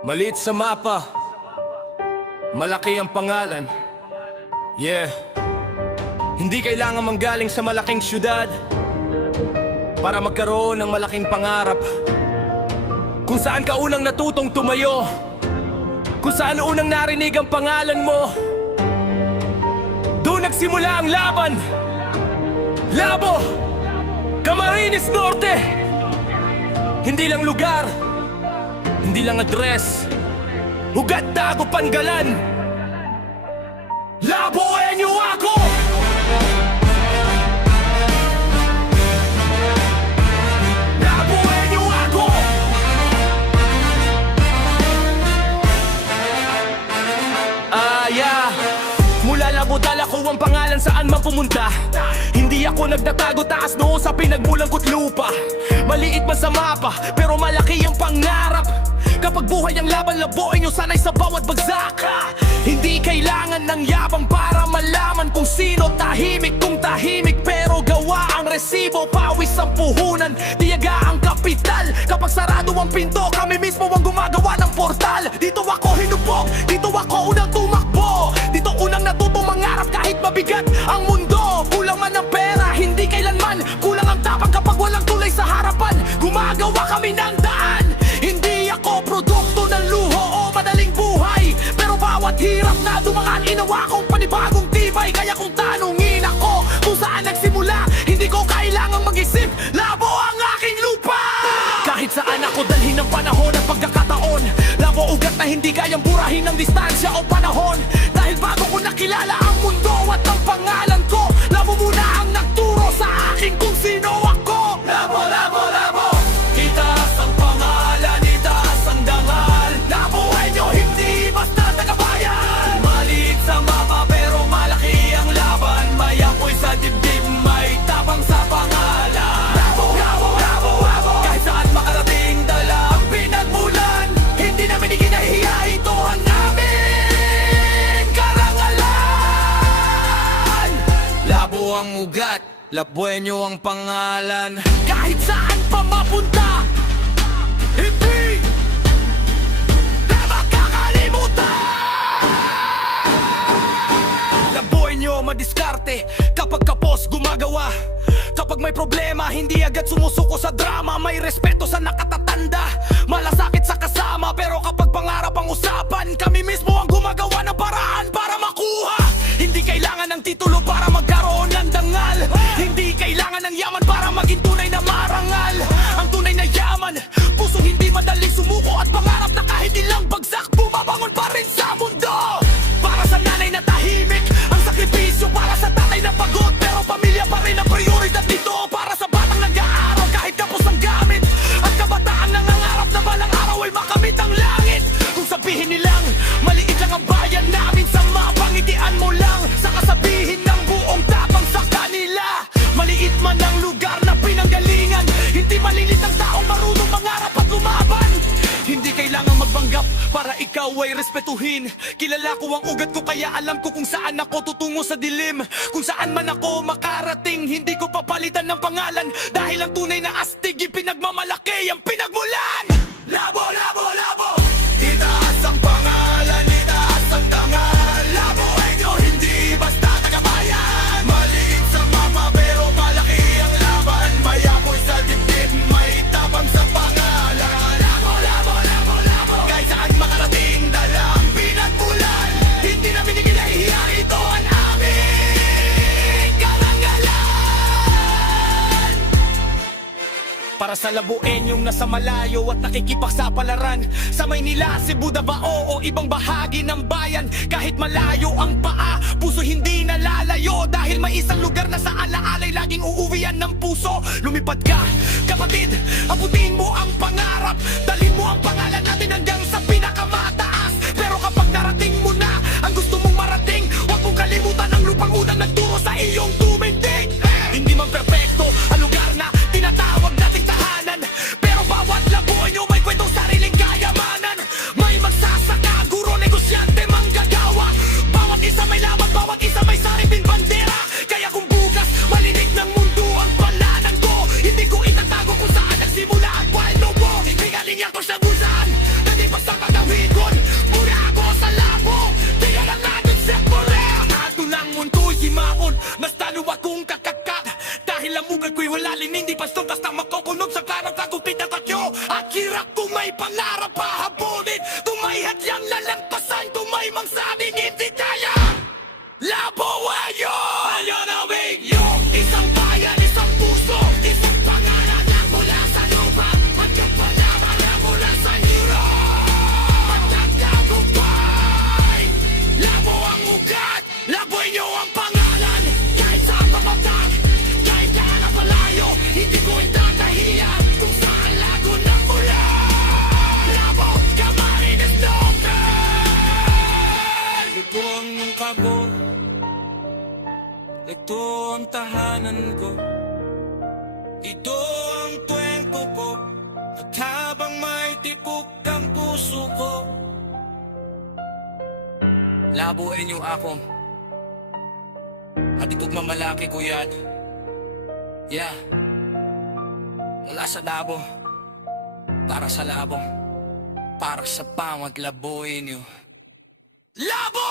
Maliit sa mapa, malaki ang pangalan. Yeah. Hindi kailangan manggaling sa malaking syudad para magkaroon ng malaking pangarap. Kung saan ka unang natutong tumayo, kung saan unang narinig ang pangalan mo, doon nagsimula ang laban. Labo, Camarines Norte. Hindi lang lugar, hindi lang address, ugat, tago, panggalan. Labuin niyo ako! Labuin niyo ako! Yeah. Mula labo dala ko ang pangalan saan man pumunta. Hindi ako nagtatago, taas noo sa pinagmulang ko't lupa. Maliit man sa mapa, pero malaki ang pangarap. Kapag buhay ang laban, labuin nyo sanay sa bawat bagsak. Hindi kailangan ng yabang para malaman kung sino tahimik. Kung tahimik pero gawa ang resibo, pawis ang puhunan, tiyaga ang kapital. Kapag sarado ang pinto, kami mismo ang gumagawa ng portal. Dito ako hinubog, dito ako unang tumakbo, dito unang natutong mangarap kahit mabigat ang mundo. Kulang man ang pera, hindi kailanman kulang ang tapang kapag walang tulay sa harapan. Gumagawa kami ng daan. Hindi ako produkto ng luho o madaling buhay, pero bawat hirap na dumaan inawa kong panibagong tibay. Kaya kung tanungin ako kung saan nagsimula, hindi ko kailangang mag-isip, labo ang aking lupa. Kahit saan ako dalhin ng panahon at pagkakataon, labo ugat na hindi kayang burahin ng distansya o panahon. Dahil bago ko nakilala ang mundo at ang pangalan ko, labo muna ang nagturo sa akin kung sino ako. Labo, labo, labo, itaas ang pangalan, itaas ang dangal. Labuhin nyo, hindi basta tagabayan. Maliit sa mapa pero malaki ang laban. May apoy sa dibdib, may tapang sa pangalan. Labo, labo, labo, labo, kahit saan makarating dala ang pinagmulan. Hindi namin ikinahiya, ito ang namin karangalan. Labo ang ugat, labuhin nyo ang pangalan. Kahit saan pa mapunta, hindi na makakalimutan. Labuhin nyo madiskarte kapag kapos gumagawa. Kapag may problema, hindi agad sumusuko sa drama. May respeto sa nakatatanda, malasakit sa kasama. Pero kapag pangarap ang usapan, kami mismo ang gumagawa ng paraan para makuha. Hindi kailangan ng titulo para magkaroon ng dangal. Hindi kailangan ng yaman para maging tunay na marangal. Ang tunay na yaman, pusong hindi madaling sumuko at pangarap na kahit ilang bagsak, bumabangon pa rin sa mundo. Para sa nanay na tahimik, ang sakripisyo. Para sa tatay na pagod, pero pamilya pa rin ang prioridad dito. Para sa batang nag-aaral kahit kapos ang gamit, at kabataan nangangarap na balang araw ay makamit ang langit. Kung sabihin nilang maliit lang ang bayan namin sa mapangitian mo lang, sa kasabihin ng buong tapang sa kanila. Maliit man ang lugar na pinanggalingan, hindi malilit ang taong marunong mangarap at lumaban. Hindi kailangang magbanggap para ikaw ay respetuhin. Kilala ko ang ugat ko kaya alam ko kung saan ako tutungo sa dilim. Kung saan man ako makarating, hindi ko papalitan ng pangalan. Dahil ang tunay na astig, ipinagmamalaki ang pinagmulan. Labo, labo, labo, itaas ang pangalan, itaas ang dangal. Labuhin nyo, hindi basta tagabayan. Maliit sa mapa pero malaki ang laban. May apoy sa dibdib, may tapang sa pangalan. Labo, labo, labo, labo, kahit saan makarating dala ang pinagmulan. Hindi namin ikinahiya, ito ang aming karangalan. Para sa labuin yung nasa malayo at nakikipagsapalaran sa Maynila, Cebu, Davao o ibang bahagi ng bayan. Kahit malayo ang paa, puso hindi nalalayo. Dahil may isang lugar na sa alaalay laging uuwian ng puso. Lumipad ka, kapatid, abutin mo ang pangarap. Dalhin mo ang pangalan natin hanggang sa pinakamataas. Pero kapag narating mo na ang gusto mong marating, huwag mong kalimutan ang lupang unang nagturo sa iyong tumindig. Hindi man perfecto ang lugar na tinatawag nating tahanan, pero bawat labuhin nyo may kwentong sariling kayamanan. May magsasaka, guro, negosyante, manggagawa. Bawat isa may laban, bawat isa may sariling bandera. Kaya kung bukas malinig ng mundo ang palanan ko, hindi ko itatago kung saan nagsimula at while no walk. May galing yan ko sa kung saan basta panawigon. Muna ako sa labo, kaya lang natin sa pore. Ato ng mundo'y himaon, mas talo akong kakakat. Dahil amugan ko'y wala lining, di basta basta makukulog sa parang kagong pinatakyo. Akira kung may pangarap pahabulin, kung may hadyang lalampasan, kung may mangsaning hindi kaya. Labo ayo! Alyo na wigyo! Isang bayan, isang puso, isang pangalan na mula sa lupa, at yung pangalan na mula sa hirap. Magtatagumpay! Labo ang ugat, laboy nyo ang pangalan. Kahit sa pamatang, kahit na napalayo, hindi ko itatahiyan kung saan lago na mula. Labo, Camarines Norte! Ito ang iyong kabog, ito ang tahanan ko, ito ang kwento ko. At habang may tipok ang puso ko, labuin niyo ako. At ito't mamalaki ko yan. Yeah. Mula sa labo, para sa labo, para sa pamaglabuin niyo. Labo!